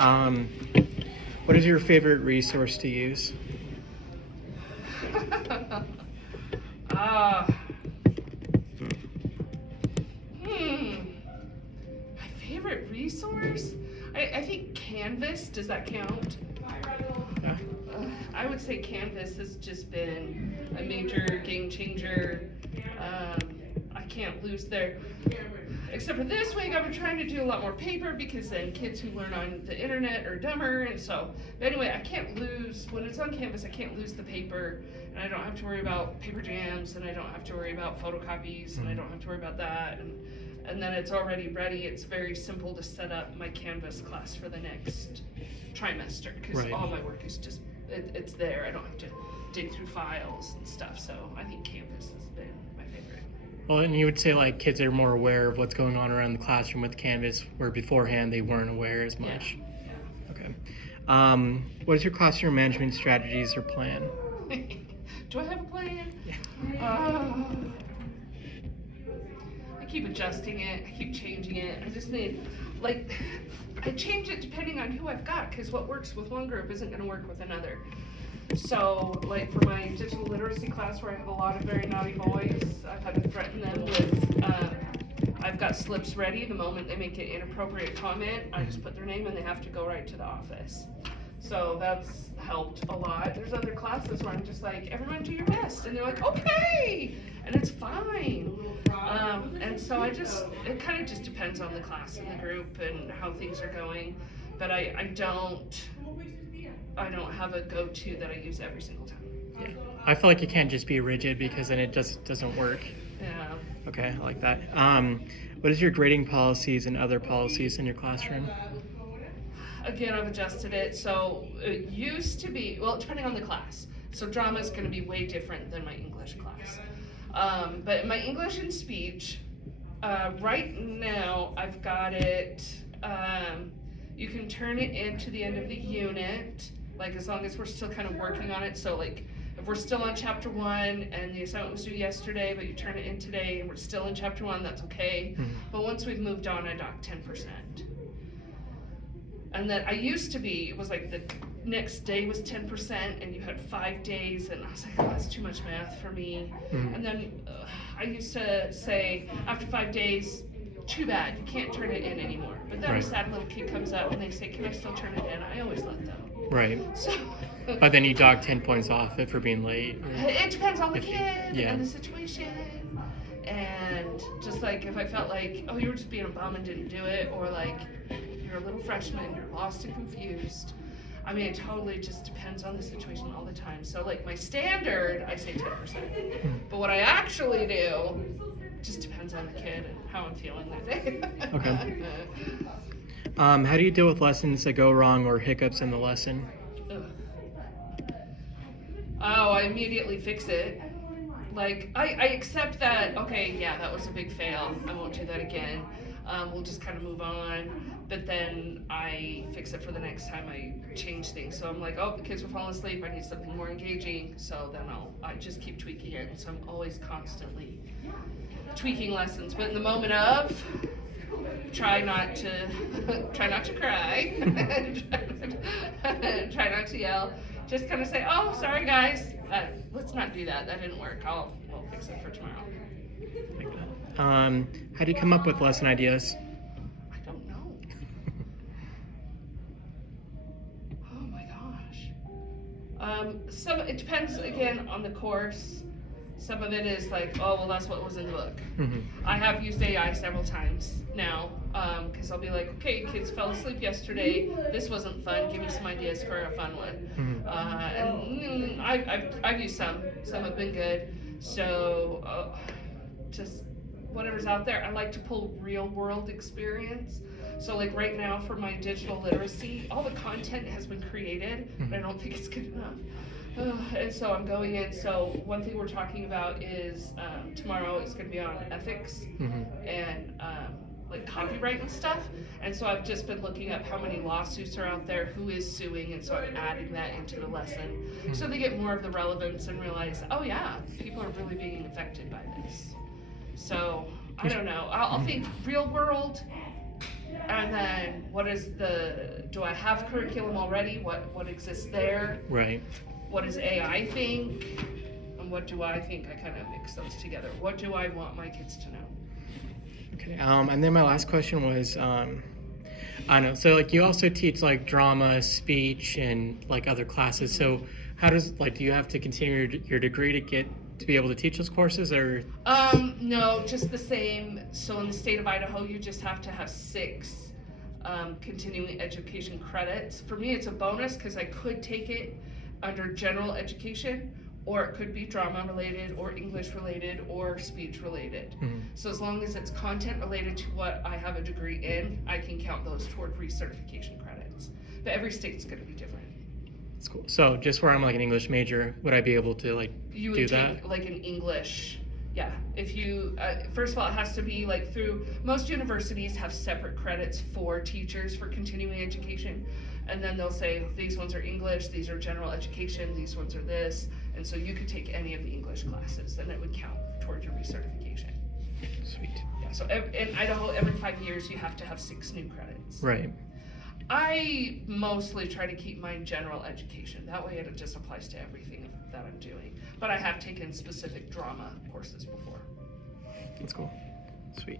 Um, what is your favorite resource to use? uh, my favorite resource? I think Canvas, does that count? Yeah. I would say Canvas has just been a major game changer. I can't lose there. Except for this week, I've been trying to do a lot more paper because then kids who learn on the internet are dumber, and so. But anyway, I can't lose when it's on Canvas. I can't lose the paper, and I don't have to worry about paper jams, and I don't have to worry about photocopies, and I don't have to worry about that, and then it's already ready. It's very simple to set up my Canvas class for the next trimester because Right. all my work is just it's there. I don't have to dig through files and stuff. So I think Canvas has been my favorite. Well, and you would say like kids are more aware of what's going on around the classroom with Canvas, where beforehand they weren't aware as much. Yeah. Okay. What is your classroom management strategies or plan? Do I have a plan? Yeah. I keep adjusting it. I keep changing it. I just need, I change it depending on who I've got, because what works with one group isn't going to work with another. So, like for my digital literacy class, where I have a lot of very naughty boys, I've had to threaten them with, I've got slips ready. The moment they make an inappropriate comment, I just put their name and they have to go right to the office. So that's helped a lot. There's other classes where I'm just like, everyone do your best. And they're like, okay. And it's fine. And so it kind of just depends on the class and the group and how things are going. But I don't have a go-to that I use every single time. Yeah. I feel like you can't just be rigid because then it just doesn't work. Yeah. Okay, I like that. What is your grading policies and other policies in your classroom? Again, I've adjusted it. So it used to be, well, depending on the class. So drama is going to be way different than my English class. But my English and speech, right now I've got it, you can turn it into the end of the unit, like as long as we're still kind of working on it. So like if we're still on chapter 1 and the assignment was due yesterday, but you turn it in today and we're still in chapter 1, that's okay. Mm-hmm. But once we've moved on, I dock 10%. And then I used to be, it was like the next day was 10% and you had 5 days, and I was like, oh, that's too much math for me. Mm-hmm. And then I used to say, after 5 days, too bad, you can't turn it in anymore. But then Right. a sad little kid comes up and they say, can I still turn it in? I always let them. Right. So, But then you dock 10 points off it for being late. it depends on the If you- kid yeah. and the situation. And just like if I felt like, oh, you were just being a bum and didn't do it, or like you're a little freshman, you're lost and confused. I mean, it totally just depends on the situation all the time. So like my standard, I say 10%. But what I actually do just depends on the kid and how I'm feeling that day. Okay. How do you deal with lessons that go wrong or hiccups in the lesson? Ugh. Oh, I immediately fix it. Like, I accept that, okay, yeah, that was a big fail. I won't do that again. We'll just kind of move on. But then I fix it for the next time I change things. So I'm like, oh, the kids were falling asleep. I need something more engaging. So then I just keep tweaking it. So I'm always constantly tweaking lessons. But in the moment of, try not to cry. Try not to yell. Just kind of say, oh, sorry guys, let's not do that. That didn't work. We'll fix it for tomorrow. Like that. How do you come up with lesson ideas? I don't know. Oh my gosh. It depends again on the course. Some of it is like, oh, well, that's what was in the book. Mm-hmm. I have used AI several times now, because I'll be like, okay, kids fell asleep yesterday. This wasn't fun. Give me some ideas for a fun one. Mm-hmm. And I've used some. Some have been good. So just whatever's out there. I like to pull real world experience. So like right now for my digital literacy, all the content has been created, but I don't think it's good enough. And so I'm going in. So one thing we're talking about is tomorrow it's going to be on ethics and like copyright and stuff. And so I've just been looking up how many lawsuits are out there, who is suing, and so I'm adding that into the lesson so they get more of the relevance and realize, oh yeah, people are really being affected by this. So I don't know. I'll think real world. And then do I have curriculum already? What exists there? Right. What does AI think? And what do I think? I kind of mix those together. What do I want my kids to know? Okay. And then my last question was, I don't know. So like you also teach like drama, speech, and like other classes. So how does do you have to continue your degree to be able to teach those courses, or? No, just the same. So in the state of Idaho, you just have to have 6 continuing education credits. For me, it's a bonus because I could take it under general education, or it could be drama related, or English related, or speech related. Mhm. So as long as it's content related to what I have a degree in, I can count those toward recertification credits. But every state's going to be different. That's cool. So just where I'm like an English major, would I be able to You do would that? take like an English, yeah. If you, first of all, it has to be like through, most universities have separate credits for teachers for continuing education. And then they'll say, these ones are English, these are general education, these ones are this. And so you could take any of the English classes, and it would count towards your recertification. Sweet. Yeah, so in Idaho, every 5 years, you have to have 6 new credits. Right. I mostly try to keep mine general education. That way it just applies to everything that I'm doing. But I have taken specific drama courses before. That's cool. Sweet.